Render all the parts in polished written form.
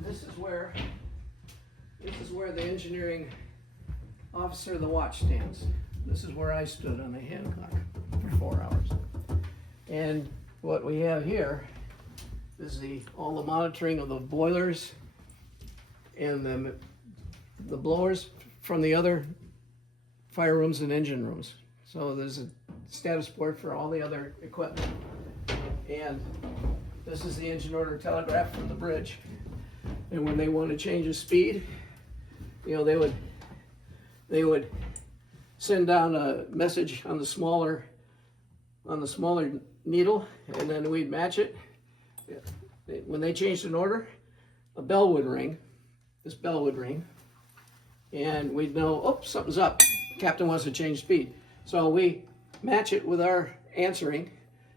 And this is where the engineering officer of the watch stands. This is where I stood on the Hancock for 4 hours. And what we have here is all the monitoring of the boilers and the blowers from the other fire rooms and engine rooms. So there's a status report for all the other equipment. And this is the engine order telegraph from the bridge. And when they want to change the speed, you know, they would send down a message on the smaller needle, and then we'd match it. When they changed an order, a bell would ring. This bell would ring, and we'd know, oh, something's up. Captain wants to change speed. So we match it with our answering,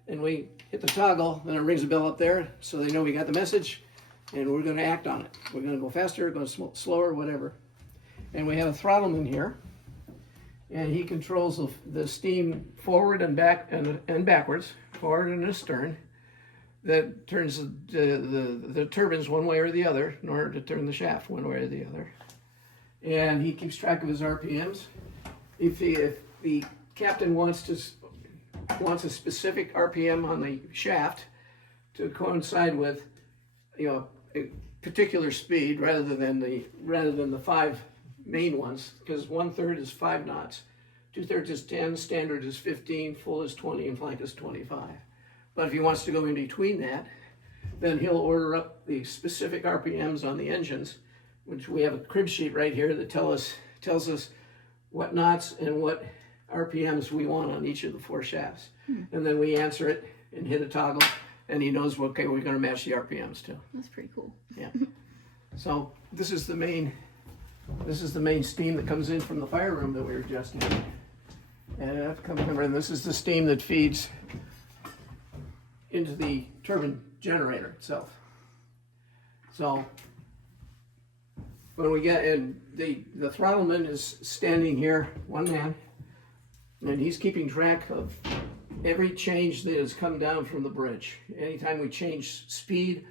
and we hit the toggle, and it rings a bell up there, so they know we got the message, and we're going to act on it. We're going to go faster, go slower, whatever. And we have a throttleman here, and he controls the steam forward and back and backwards, forward and astern. That turns the turbines one way or the other in order to turn the shaft one way or the other. And he keeps track of his RPMs. If the captain wants a specific RPM on the shaft to coincide with, you know, a particular speed rather than the 5 main ones, because 1/3 is 5 knots, 2/3 is 10, standard is 15, full is 20, and flank is 25. But if he wants to go in between that, then he'll order up the specific RPMs on the engines, which we have a crib sheet right here that tells us what knots and what RPMs we want on each of the 4 shafts. And then we answer it and hit a toggle, and he knows, okay, we're going to match the RPMs too. That's pretty cool. Yeah. So this is the main steam that comes in from the fire room that we were just in. And this is the steam that feeds into the turbine generator itself. So when we get in, the throttleman is standing here, one man, and he's keeping track of every change that has come down from the bridge. Anytime we change speed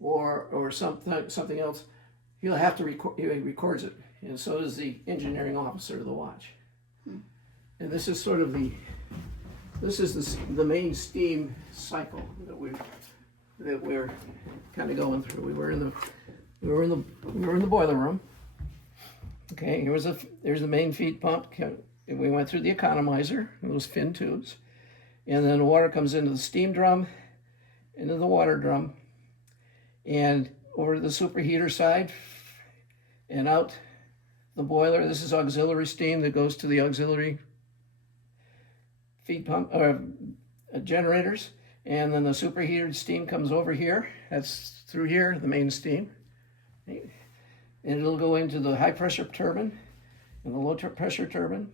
or something else, he'll have to record. He records it, and so does the engineering officer of the watch. And this is sort of the main steam cycle that we're kind of going through. We were in the boiler room. Okay, there's the main feed pump. We went through the economizer, those fin tubes, and then the water comes into the steam drum, into the water drum, and over to the superheater side, and out the boiler. This is auxiliary steam that goes to the auxiliary feed pump generators, and then the superheated steam comes over here. That's through here, the main steam, and it'll go into the high pressure turbine and the low pressure turbine.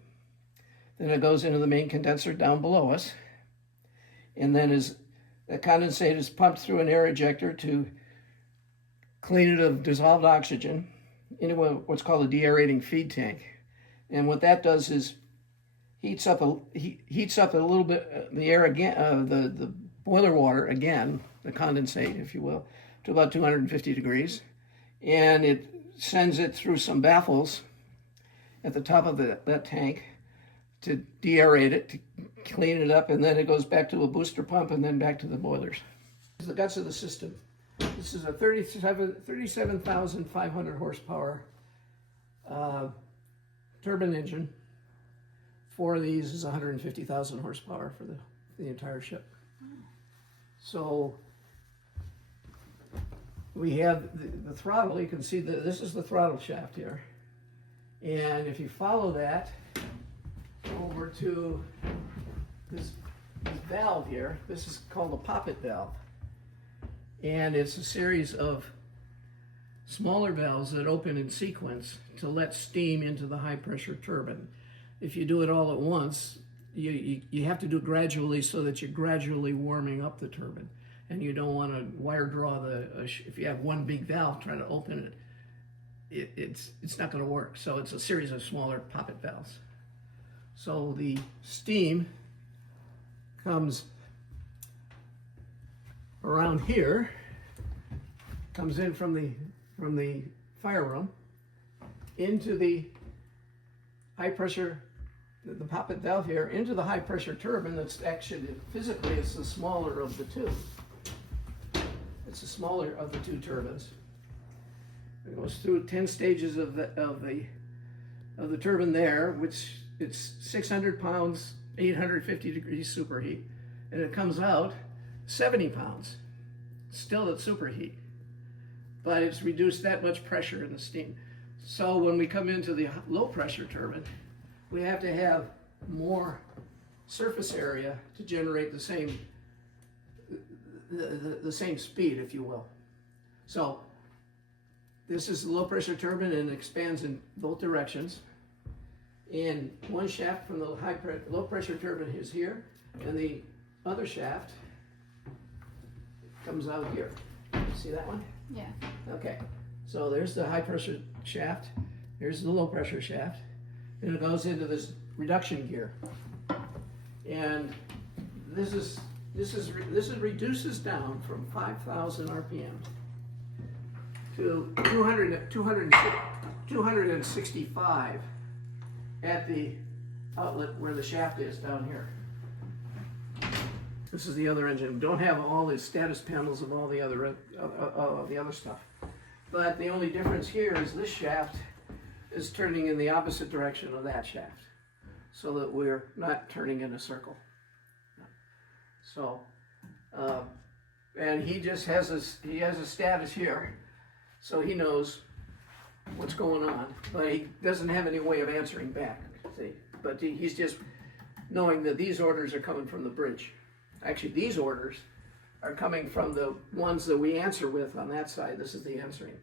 Then it goes into the main condenser down below us, and then the condensate is pumped through an air ejector to clean it of dissolved oxygen into what's called a deaerating feed tank. And what that does is heats up a little bit the air again, the boiler water again, the condensate, if you will, to about 250 degrees, and it sends it through some baffles at the top of that tank to deaerate it, to clean it up, and then it goes back to a booster pump and then back to the boilers. This is the guts of the system. This is a 37,500 horsepower turbine engine. 4 of these is 150,000 horsepower for the entire ship. So we have the throttle. You can see that this is the throttle shaft here. And if you follow that over to this valve here, this is called a poppet valve. And it's a series of smaller valves that open in sequence to let steam into the high pressure turbine. If you do it all at once, you have to do it gradually so that you're gradually warming up the turbine. And you don't want to wire draw if you have one big valve trying to open it, it's not going to work. So it's a series of smaller poppet valves. So the steam comes around here, comes in from from the fire room into the high pressure, the poppet valve here, into the high pressure turbine that's actually, physically, it's the smaller of the two. It's the smaller of the two turbines. It goes through 10 stages of the turbine there, which it's 600 pounds, 850 degrees superheat, and it comes out 70 pounds, still at superheat, but it's reduced that much pressure in the steam. So when we come into the low pressure turbine, we have to have more surface area to generate the same the same speed, if you will. So this is the low pressure turbine, and it expands in both directions. And one shaft from the low pressure turbine is here, and the other shaft comes out here. See that one? Yeah. Okay. So there's the high pressure shaft. Here's the low pressure shaft, and it goes into this reduction gear. And this reduces down from 5,000 RPM to 265 at the outlet where the shaft is down here. This is the other engine. We don't have all the status panels of all the other stuff. But the only difference here is this shaft is turning in the opposite direction of that shaft, so that we're not turning in a circle. So, and he just has a status here, so he knows what's going on, but he doesn't have any way of answering back. See, but he's just knowing that these orders are coming from the bridge. Actually, these orders are coming from the ones that we answer with on that side. This is the answering.